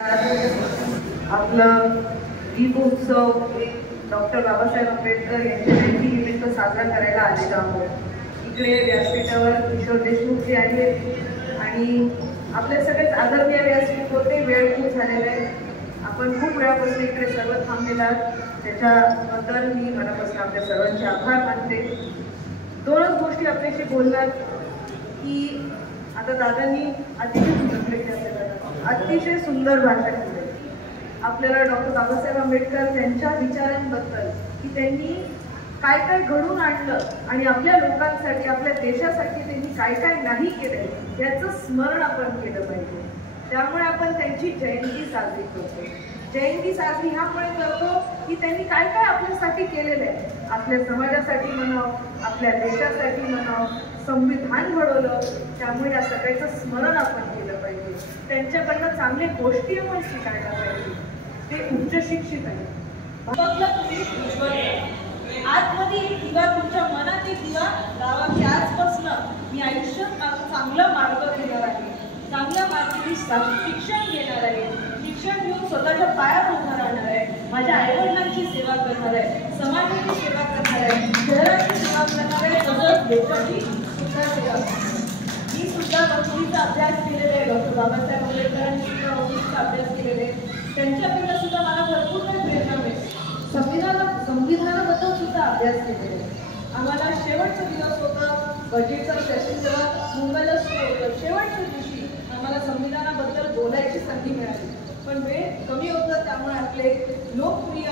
आपलं दीपोत्सव डॉक्टर बाबासाहेब आंबेडकर यांच्या जयंतीनिमित्त साजरा करायला आलेलो आहोत। इकडे व्यासपीठावर किशोर देशमुख जे आहेत आणि आपले सगळेच आदरणीय व्यासपीठ होते। वेळ खूप झालेला आहे, आपण खूप वेळापासून इकडे सर्व थांबलेला आहात, त्याच्याबद्दल मी मनापासून आपल्या सर्वांचे आभार मानते। दोनच गोष्टी आपल्याशी बोलणार की आता दादांनी अतिशय सुंदर भाषण केले आपल्याला डॉक्टर बाबासाहेब आंबेडकर त्यांच्या विचारांबद्दल की त्यांनी काय काय घडून आणलं आणि आपल्या लोकांसाठी आपल्या देशासाठी त्यांनी काय काय नाही केलं याचं स्मरण आपण केलं पाहिजे। त्यामुळे आपण त्यांची जयंती साजरी करतो। जयंती साजरी ह्यामुळे करतो की त्यांनी काय काय आपल्यासाठी केलेलं आहे, आपल्या समाजासाठी म्हणावं, आपल्या देशासाठी म्हणावं, संविधान घडवलं। त्यामुळे या सगळ्याचं स्मरण आपण केलं पाहिजे। त्यांच्याकडनं चांगले गोष्टी आपण शिकायला पाहिजे। ते उच्च शिक्षित आहेत। आतमध्ये एक दिवा, तुमच्या मनात एक दिवा लावा की आजपासून मी आयुष्यात चांगला मार्ग घेणार आहे, चांगल्या मार्गाने शिक्षण घेणार आहे, शिक्षण घेऊन स्वतःच्या पायावर उभं राहणार आहे, माझ्या आईवडिलांची सेवा करणार आहे, समाजाची सेवा करणार आहे, शहराची सेवा करणार आहे, तसंच देशाची सुद्धा सेवा करणार आहे। मी सुद्धा वकिलीचा अभ्यास केलेला आहे, डॉक्टर बाबासाहेब आंबेडकरांनी सुद्धा वकिलीचा अभ्यास केलेला आहे। त्यांच्याकडनं सुद्धा मला भरपूर काही प्रेरणा मिळते। संविधानाबद्दल सुद्धा अभ्यास केलेला आहे। आम्हाला शेवटचा दिवस होता, बजेटचं सेशन जेव्हा मुंबईला सुरू होतं, शेवटच्या दिवशी आम्हाला संविधानाबद्दल बोलायची संधी मिळाली, पण वेळ कमी होतं। त्यामुळे आपले लोकप्रिय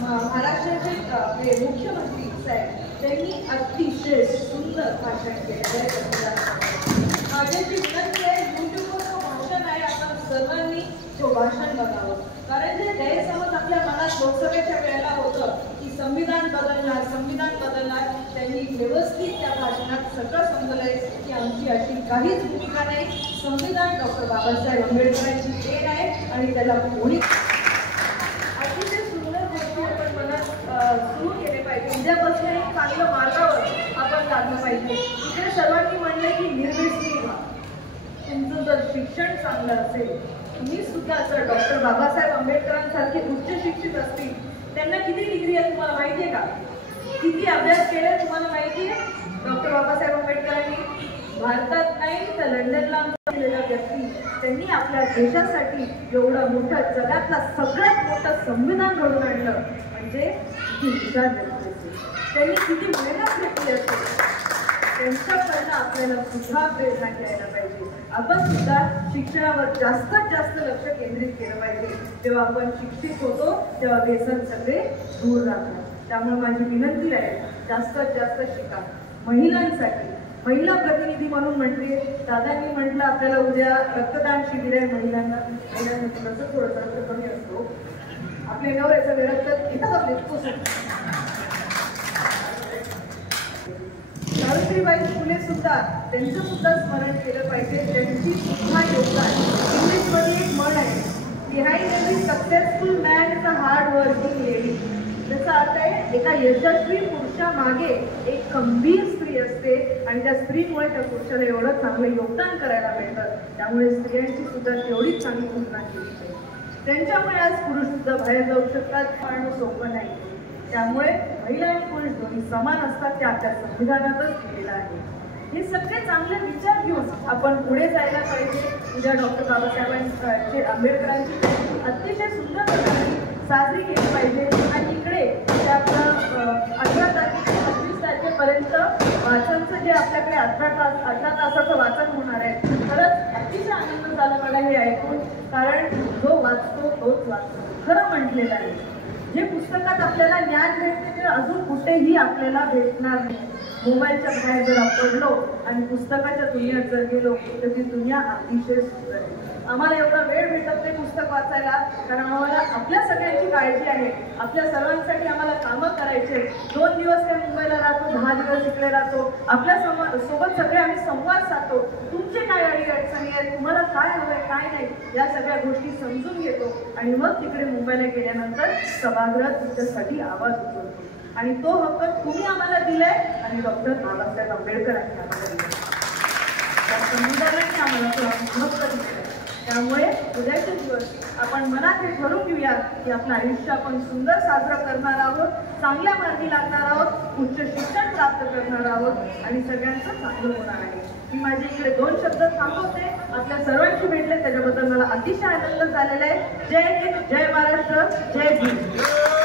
महाराष्ट्राचे आपले मुख्यमंत्री साहेब त्यांनी अतिशय सुंदर भाषण केलेलं आहे। माझ्याची विनंती आहे, यूट्यूबवर तो भाषण आहे, आपण सर्वांनी तो भाषण बघावं, कारण जे गैरसमज आपल्या मनात लोकसभेच्या वेळेला होतं की संविधान बदलणार, संविधान बदलणार, त्यांनी व्यवस्थित त्या भाषणात सगळं समजलंय की आमची अशी काहीच भूमिका नाही। संविधान डॉक्टर बाबासाहेब आंबेडकरांची देण आहे आणि त्याला कोणी अतिशय सुंदर गोष्टी आपण मनात सुरू केले पाहिजे। उद्यापासून एक चांगलं मार्गावर आपण लागलं पाहिजे। इथे सर्वांनी म्हणलं की निर्व्यसनी व्हा, तुमचं जर शिक्षण चांगलं असेल, तुम्ही सुद्धा जर डॉक्टर बाबासाहेब आंबेडकरांसारखे उच्च शिक्षित असतील, त्यांना किती डिग्री आहे तुम्हाला माहिती आहे का? किती अभ्यास केला तुम्हाला माहिती आहे? डॉक्टर बाबासाहेब आंबेडकरांनी भारतात नाही तर लंडनला असलेला व्यक्ती, त्यांनी आपल्या देशासाठी एवढं मोठं, जगातला सगळ्यात मोठं संविधान घडवून आणलं, म्हणजे किती हुशार व्यक्ती असेल, त्यांनी किती मेहनत घेतली असेल, त्यांच्याकडनं आपल्याला सुद्धा प्रेरणा घ्यायला पाहिजे। आपण सुद्धा शिक्षणावर जास्तीत जास्त लक्ष केंद्रित केलं पाहिजे। जेव्हा आपण शिक्षित होतो तेव्हा व्यसन सगळे दूर राहतात। त्यामुळे माझी विनंती आहे, जास्तीत जास्त शिका। महिलांसाठी महिला प्रतिनिधी म्हणून म्हटले, दादांनी म्हटलं आपल्याला उद्या रक्तदान शिबिर आहे महिलांना। थोडंसं रक्त कमी असतो, आपल्या नवऱ्याचं रक्त इथं लेखतो। सावित्रीबाई फुले सुद्धा त्यांचं सुद्धा स्मरण केलं पाहिजे, त्यांची सुद्धा योगदान। इंग्लिशमध्ये एक म्हण आहे, behind every successful man is a hard working lady. त्याचा अर्थ आहे, एका यशस्वी पुरुषामागे एक खंबीर स्त्री असते आणि त्या स्त्रीमुळे त्या पुरुषाला एवढं चांगलं योगदान करायला मिळतं। त्यामुळे स्त्रियांची सुद्धा तेवढीच चांगली तुलना केली पाहिजे। त्यांच्यामुळे आज पुरुष सुद्धा बाहेर जाऊ शकतात, पण सोपं नाही। त्यामुळे महिला आणि पुरुष दोन्ही समान असतात, ते आपल्या संविधानातच केलेलं आहे। हे सगळे चांगले विचार घेऊन आपण पुढे जायला पाहिजे। उद्या डॉक्टर बाबासाहेबांचे आंबेडकरांची अतिशय सुंदर प्रकारे साजरी केली पाहिजे। आणि इकडे आपलं 18 तारखेपासून 25 तारखेपर्यंत वाचनचं जे आपल्याकडे 18 तासाचं वाचन होणार आहे, खरंच अतिशय आनंद झाला मला हे ऐकून, कारण जो वाचतो तोच वाचतो, खरं म्हटलेलं आहे। जे पुस्तकात आपल्याला ज्ञान भेटते ते अजून कुठेही आपल्याला भेटणार नाही। मोबाईलच्या बाहेर जर आपण पडलो आणि पुस्तकाच्या दुनियेत जर गेलो तर ती दुनिया अतिशय सुंदर आहे। आम्हाला एवढा वेळ भेटत नाही पुस्तक वाचायला, कारण आम्हाला आपल्या सगळ्यांची काळजी आहे। आपल्या सर्वांसाठी आम्हाला कामं करायचे। 2 दिवस त्या मुंबईला राहतो, 10 दिवस इकडे राहतो, आपल्या सोबत सगळे आम्ही संवाद साधतो। तुमचे काय अडचणी आहेत, तुम्हाला काय हवंय काय नाही, या सगळ्या गोष्टी समजून घेतो आणि मग तिकडे मुंबईला गेल्यानंतर सभागृहात तुमच्यासाठी आवाज उठवतो। आणि तो हक्क तुम्ही आम्हाला दिलाय आणि डॉक्टर बाबासाहेब आंबेडकरांनी आम्हाला दिलाय, त्या संविधानाने आम्हाला तो हक्क दिलाय। त्यामुळे उद्याचे दिवस आपण मनात हे ठरवून घेऊया की आपलं आयुष्य आपण सुंदर साजरं करणार आहोत, चांगल्या मार्गी लागणार आहोत, उच्च शिक्षण प्राप्त करणार आहोत आणि सगळ्यांचं चांगलं होणार आहे. मी माझे इकडे 2 शब्द थांबवते. आपल्या सर्वांशी भेटले त्याच्याबद्दल मला अतिशय आनंद झालेला आहे. जय हिंद, जय महाराष्ट्र, जय भीम.